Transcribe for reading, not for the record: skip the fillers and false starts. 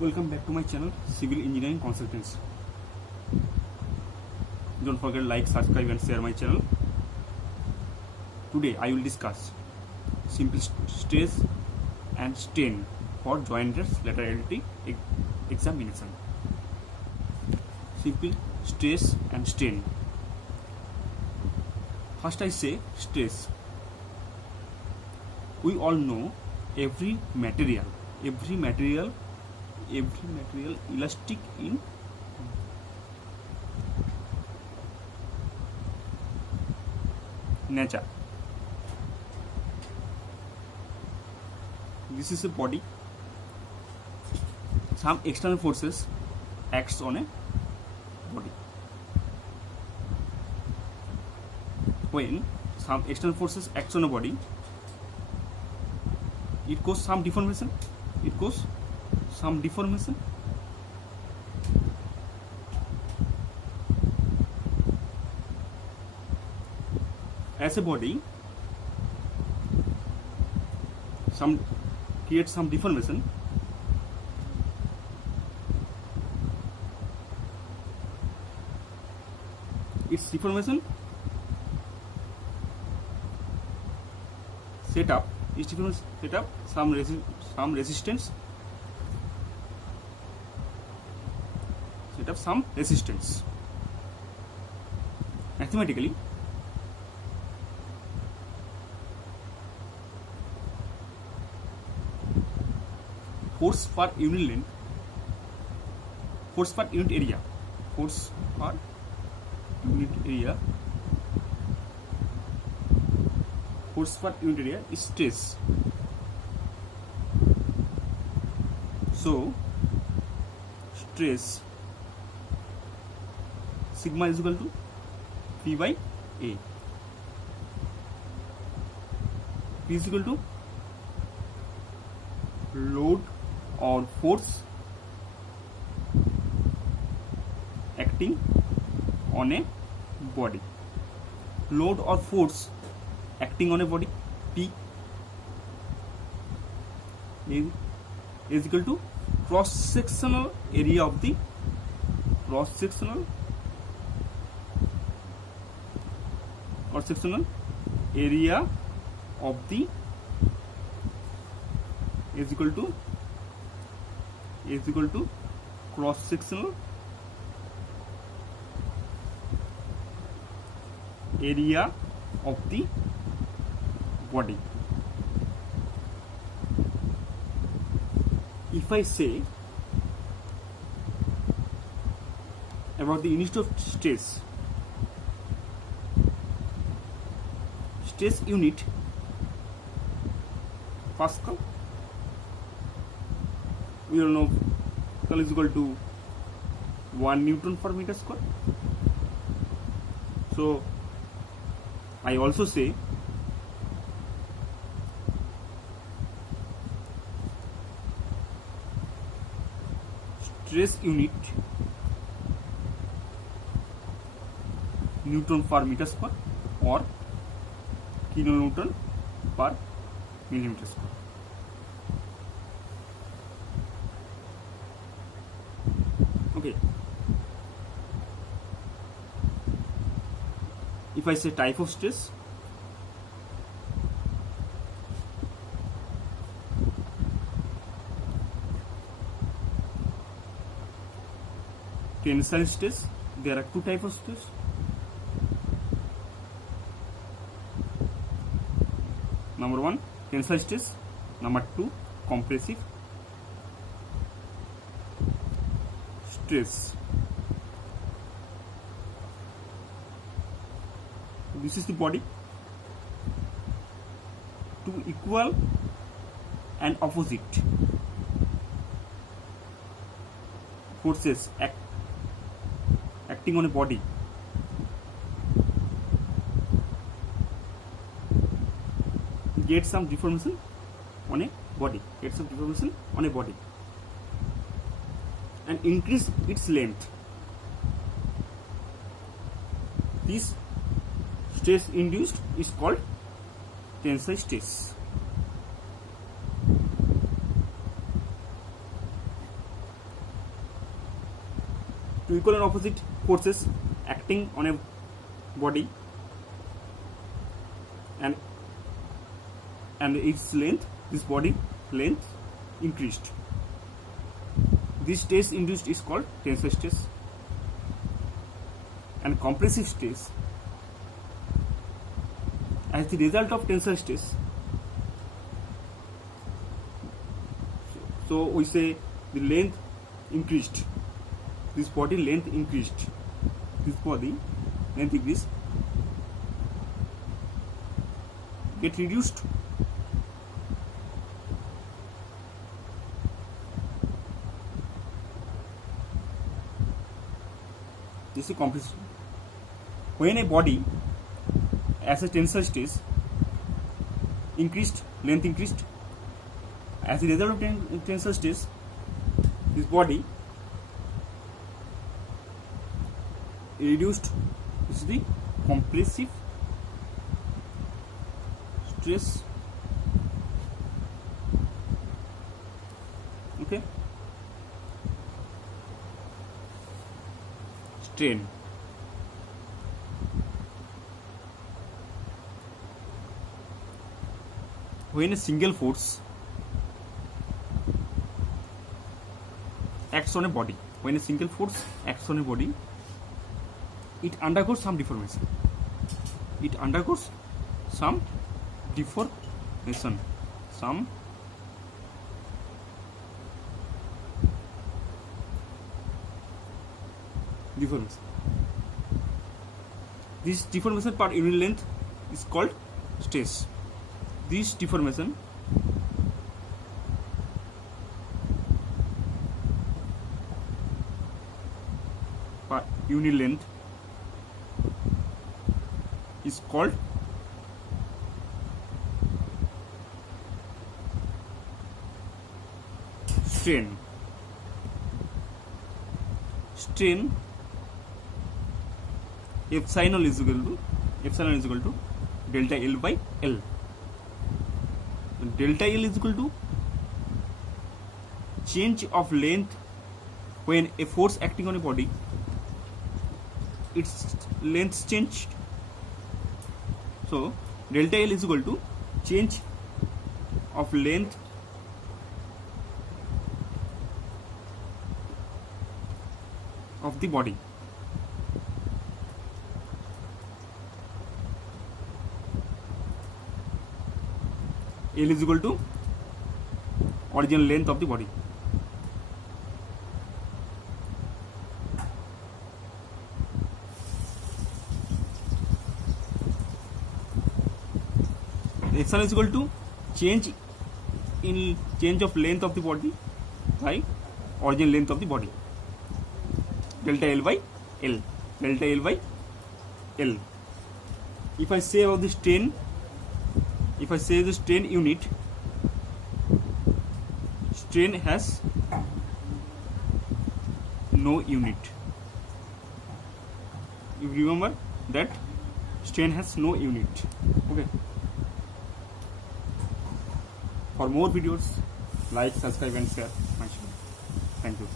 Welcome back to my channel, Civil Engineering Consultants. Don't forget to like, subscribe and share my channel. Today I will discuss simple stress and strain for jointed laterality examination. Simple stress and strain. First I say stress. We all know every material elastic in nature. This is a body. Some external forces acts on a body. When some external forces acts on a body, it causes some deformation. As a body, creates some deformation. Its deformation set up some resistance. Mathematically, force per unit area is stress. So stress sigma is equal to P by A. P is equal to load or force acting on a body. Load or force acting on a body, P is equal to cross-sectional area of the is equal to cross-sectional area of the body. If I say about the unit of stress unit, Pascal, we all know Pascal is equal to 1 Newton per meter square. So I also say stress unit Newton per meter square or kilonewton per millimeter square. Okay. If I say type of stress, tensile stress, there are two types of stress. Number 1, tensile stress. Number 2, compressive stress. This is the body. Two equal and opposite forces acting on a body get some deformation on a body, and increase its length. This stress induced is called tensile stress. two equal and opposite forces acting on a body, and its length, this body length increased. This stress induced is called tensile stress. And compressive stress, as the result of tensile stress, so we say the length increased, this body length increased, this body length increased, get reduced. This is compressive. When a body as a tensile stress increased, length increased, as a result of tensile stress, this body reduced. This is the compressive stress. Okay. Strain. When a single force acts on a body, when a single force acts on a body, it undergoes some deformation. It undergoes some deformation. Some deformation. This deformation per unit length is called stress. This deformation per unit length is called strain. Strain epsilon is equal to delta L by L. Delta L is equal to change of length when a force acting on a body, its length changed. So delta L is equal to change of length of the body. L is equal to original length of the body. Epsilon is equal to change of length of the body by original length of the body. Delta L by L. Delta L by L. If I say about the strain, if I say the strain unit, strain has no unit. You remember that strain has no unit. Okay. For more videos, like, subscribe and share my channel. Thank you.